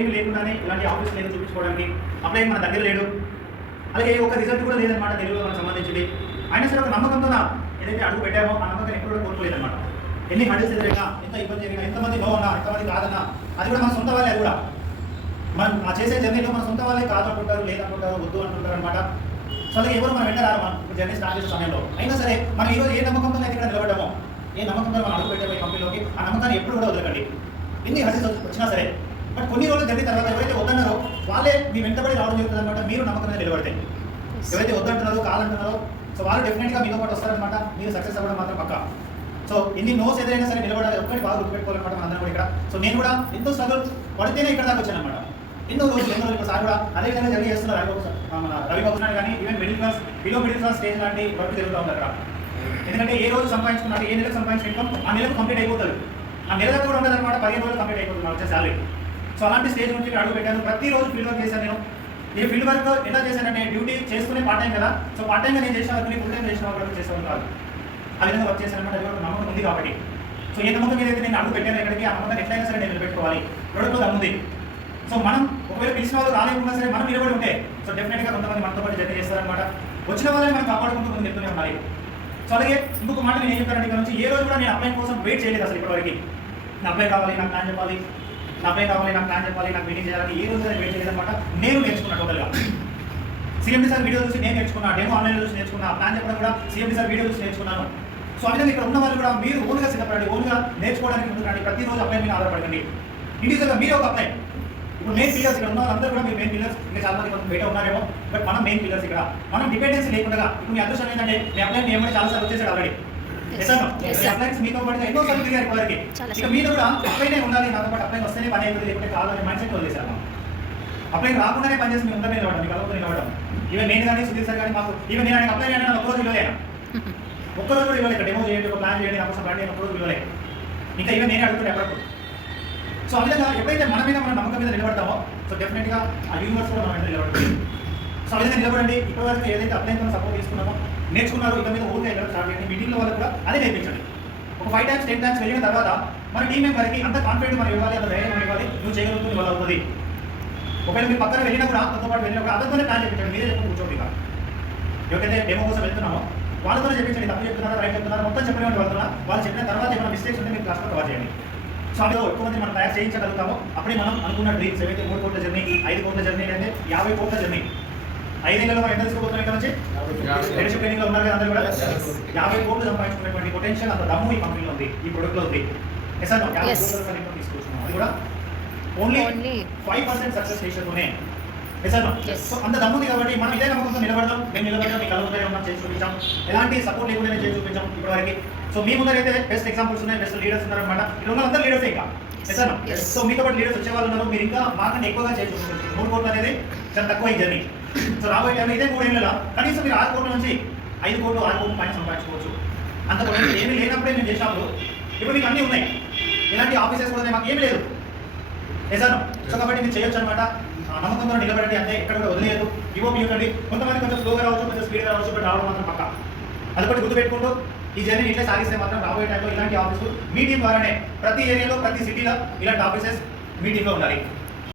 ఏమి లేకుండానే ఇలాంటి ఆఫీస్ లేదు చూపించుకోవడానికి, అప్లై మన దగ్గర లేడు, అలాగే ఒక రిజల్ట్ కూడా లేదనమాట తెలుగులో మనకు సంబంధించింది. అయినా సరే ఒక నమ్మకంతో ఏదైతే అడుగు పెట్టామో ఆ నమ్మకం ఎప్పుడు కూడా కోల్పోలేదన్నమాట. ఎన్ని హడిల్స్ ఎదురైనా, ఎంత ఇబ్బంది జరిగినా, ఎంతమంది నో అన్నా, ఎంతమంది కాదన్నా, అది కూడా మన సొంత వాళ్ళే. అది కూడా మనం ఆ చేసే జర్నీలో మన సొంత వాళ్ళే కాదంటుంటారు, లేదంటుంటారు, వద్దు అంటుంటారు అనమాట. సో అలాగే ఎవరు మనం వెంట రారు. మనం ఇప్పుడు జర్నీ స్టార్ట్ చేసే సమయంలో అయినా సరే మనం ఈరోజు ఏ నమ్మకంతో అయితే ఇక్కడ నిలబడ్డామో, ఏ నమ్మకంతో మనం అడుగు పెట్టామో ఈ కంపెనీలోకి, ఆ నమ్మకాన్ని ఎప్పుడు కూడా వదలకండి. ఎన్ని హడిల్స్ వచ్చినా సరే. బట్ కొన్ని రోజులు జరిగిన తర్వాత ఎవరైతే వద్దన్నారో వాళ్ళే మీ వెంటబడి రావడం జరుగుతుంది అనమాట. మీరు నమ్మకం మీద నిలబడితే ఎవరైతే వద్దంటున్నారో కాదంటున్నారో సో వాళ్ళు డెఫినెట్గా మీతో పాటు వస్తారనమాట. మీరు సక్సెస్ అవ్వడం మాత్రం పక్కా. సో ఎన్ని నోస్ ఎదురైనా సరే నిలబడాలి, ఒక్కటి బాగా గుర్తుపెట్టుకోవాలన్నమాట మనందరం కూడా ఇక్కడ. సో నేను కూడా ఎంతో స్ట్రగుల్ పడితేనే ఇక్కడ దాకా వచ్చాను అనమాట. ఎన్నో రోజులు ఇక్కడ సార్ కూడా అదే విధంగా జరిగి చేస్తున్నారు. మన రవిబాబు నాయుడు కానీ even below middle class stage లాంటి వర్క్ జరుగుతూ ఉంది అక్కడ. ఎందుకంటే ఏ రోజు సంపాదించుకున్నాడు, ఏ నెలకు సంపాదించిన ఇన్కమ్ ఆ నెలకు కంప్లీట్ అయిపోతుంది. ఆ నెల కూడా ఉండదు అనమాట, 15 రోజులు కంప్లీట్ అయిపోతుంది వచ్చే శాలరీ. సో అలాంటి స్టేజ్ నుంచి ఇక్కడ అడుగు పెట్టాను. ప్రతిరోజు ఫీల్డ్ వర్క్ చేశాను నేను. ఈ ఫీల్డ్ వర్క్ ఎలా చేశానంటే డ్యూటీ చేసుకునే పార్ట్ టైం కదా. సో పార్ట్ టైంగా నేను చేసిన వర్క్ ఫుల్ టైం చేసిన వర్క్ చేసేవాళ్ళు కాదు. ఆ విధంగా వర్క్ చేశానమాట. అది కూడా నమ్మకం ఉంది కాబట్టి. సో ఏ నమ్మకం ఏదైతే నేను అడుగు పెట్టాను ఎక్కడికి, ఆ నమ్మకం ఎట్లయినా సరే నేను నిలబెట్టుకోవాలి. ప్రొడక్ట్లో దమ్ముంది. సో మనం ఒకవేళ పిలిచిన వాళ్ళు రాలేకుండా సరే మనం నిలబడి ఉంటే సో డెఫినెట్గా కొంతమంది మనతో పాటు జర్నీ చేస్తారనమాట. వచ్చిన వాళ్ళని మనం కాపాడుకుంటూ ముందు చెప్తూనే ఉండాలి. సో అలాగే ఇంకొక మాట నేను ఏం చెప్పానంటే ఇక్కడ నుంచి ఏ రోజు కూడా నేను అప్లై కోసం వెయిట్ చేయలేదు అసలు ఇప్పటివరకు. నా అప్లై కావాలి, నాకు ప్లాన్ చెప్పాలి, నా అప్లై కావాలి, నాకు ప్లాన్ చెప్పాలి, నాకు మీటింగ్ చేయాలని ఏ రోజు వెయిట్ చేయలేదు అనమాట. నేను నేర్చుకున్నా టోటల్గా. సిఎండి సార్ వీడియో చూసి నేను నేర్చుకున్నా, డెమో ఆన్లైన్లో చూసి నేర్చుకున్నా, ప్లాన్ చెప్పడం కూడా సిఎండి సార్ వీడియో చూసి నేర్చుకున్నాను. సో ఆ విధంగా ఇక్కడ ఉన్న వాళ్ళు కూడా మీరు ఓన్గా సిద్ధపడండి, ఓన్గా నేర్చుకోవడానికి ముందు రండి. ప్రతిరోజు అప్లై మీద ఆధారపడకండి. ఇండివిజువల్గా మీరు ఒక అప్లై. ఇప్పుడు మెయిన్ పిల్లర్స్ ఇక్కడ ఉన్న వాళ్ళందరూ కూడా మీరు మెయిన్ పిల్లర్స్. ఇంకా చాలా మంది కొంచెం బయట ఉన్నారేమో, బట్ మనం మెయిన్ పిల్లర్స్ ఇక్కడ. మనం డిపెండెన్సీ లేకుండా ఇప్పుడు మీ అదృష్టం ఏంటంటే మీ అప్లై ఏమైనా చాలా సార్లు వచ్చేసాడు ఆల్రెడీ. అప్లైన్స్ మీతో పాటు ఎన్నో సార్లు తిరిగారు వారికి. ఇక మీద కూడా అప్లైనే ఉండాలి, నాతో పాటు అప్లై వస్తేనే పని అవుతుంది, లేకపోతే కాదని మైండ్ సెట్ వదిలేసారు. అప్లై రాకుండానే పని చేసి మేము ఉండమే నిలబడడం, మీకు అలవాటు నిలబడడం. ఈవెన్ నేను కానీ సుధీర్ సార్ కానీ మాకు ఈవెన్ నేను అప్లై అయినా ఒక్కరోజు విలువలేనా, ఒక్కరోజు కూడా ఇవ్వలేదు. డెమో చేయండి, ఒక ప్లాన్ చేయండి, నాకు రండి, ఒక్కరోజు విలువలే. ఇంకా ఈవెన్ నేనే అడుగుతాను ఎప్పటికప్పుడు. సో ఆ విధంగా ఎప్పుడైతే మన మీద మన నమ్మకం మీద నిలబడతామో సో డెఫినెట్గా ఆ యూనివర్స్ కూడా మన మీద నిలబడుతుంది. సో ఆ విధంగా నిలబడండి. ఇప్పటివరకు ఏదైతే అప్లై సపోర్ట్ తీసుకున్నామో నేర్చుకున్నారు, ఇక మీద ఊరికే వెళ్ళడం స్టార్ట్ చేయండి. మీటింగ్లో వాళ్ళు కూడా అదే నేర్పించండి. ఒక 5 times 10 times వెళ్ళిన తర్వాత మన టీం మెంబర్కి అంత కాన్ఫిడెంట్ మనం ఇవ్వాలి, అంత ధైర్యం ఇవ్వాలి, నువ్వు చేయగలుగుతుంది వాళ్ళు అవుతుంది. ఒకవేళ మీరు పక్కన వెళ్ళినా కూడా అంతతో పాటు వెళ్ళినా కూడా అతనితోనే ప్లాన్ చెప్పించండి. మీరే చెప్పి కూర్చోండి. ఇక ఎవరికైతే డెమో కోసం వెళ్తున్నామో వాళ్ళతోనే చెప్పించండి. తప్పు చెప్తున్నారా, రైట్ చెప్తున్నారా మొత్తం చెప్పలేమండి. వాళ్ళు చెప్పిన తర్వాత ఏమైనా మిస్టేక్స్ ఉంటే మీరు క్లాస్లో కవర్ చేయండి. సో అందులో ఎక్కువ మంది మనం తయారు చేయించగలుగుతామో అప్పుడే మనం అనుకున్న డ్రీమ్స్ ఏవైతే 3 కోట్ల జర్నీ, 5 కోట్ల జర్నీ అంటే 50 కోట్ల జర్నీ. 5 నెలల్లో మనం ఎంత తీసుకోబోతున్నాం ఇక్కడ నుంచి? లీడర్షిప్ ట్రైనింగ్ లో ఉన్నారు కదా అందరూ కూడా. 50 కోట్లు సంపాదించుకునేటువంటి పొటెన్షియల్ అంత దమ్ము ఈ కంపెనీలో ఉంది, ఈ ప్రొడక్ట్లో ఉంది. ఎస్ సార్ 50 కోట్ల తీసుకొచ్చుకున్నాం. అది కూడా ఓన్లీ 5% సక్సెస్ రేషియోతోనే. సో అంత దమ్ముంది కాబట్టి మనం ఇదే నమ్మకంతో నిలబడదాం. మేము నిలబడడం మీకు కలుగుతాయి ఉన్నాం, చేసి చూపించాం. ఎలాంటి సపోర్ట్ లేకుండా చేసి చూపించాం ఇప్పటివరకు. సో మీ ముందరైతే బెస్ట్ ఎగ్జాంపుల్స్ ఉన్నాయి, బెస్ట్ లీడర్స్ ఉన్నారనమాట. ఇక్కడ ఉన్న అందరూ లీడర్స్ ఇంకా. సో మీతో పాటు లీడర్స్ వచ్చే వాళ్ళు ఉన్నారు. మీరు ఇంకా మాకంటే ఎక్కువగా చేసి చూపించండి. 3 కోట్లు అనేది చాలా తక్కువ ఈ జర్నీ. సో రాబోయే టైంలో ఇదే 3 ఏళ్ళ కనీసం మీరు 6 కోట్ల నుంచి 5 కోట్లు 6 కోట్లు పైన సంపాదించుకోవచ్చు. అంత పొటెన్షియల్ ఏమీ లేనప్పుడే మేము చేసినప్పుడు ఇప్పుడు మీకు అన్నీ ఉన్నాయి. ఇలాంటి ఆఫీసెస్ కూడా మాకు ఏమీ లేదు. సార్ సో కాబట్టి మీరు చేయొచ్చు అనమాట. నమ్మకంతో నిలబడండి, అంతే. ఎక్కడ కూడా వదిలేదు, ఇవ్వకు ఇవ్వండి. కొంతమంది కొంచెం స్లోగా రావచ్చు, కొంచెం స్పీడ్గా రావచ్చు, బట్ రావడం మాత్రం పక్క. అదొకటి గుర్తుపెట్టుకుంటూ ఈ జర్నీ ఇట్లా సాగిస్తే మాత్రం రాబోయే టైంలో ఇలాంటి ఆఫీసులు మీ టీం ద్వారానే ప్రతి ఏరియాలో, ప్రతి సిటీలో ఇలాంటి ఆఫీసెస్ మీ టీంలో ఉండాలి.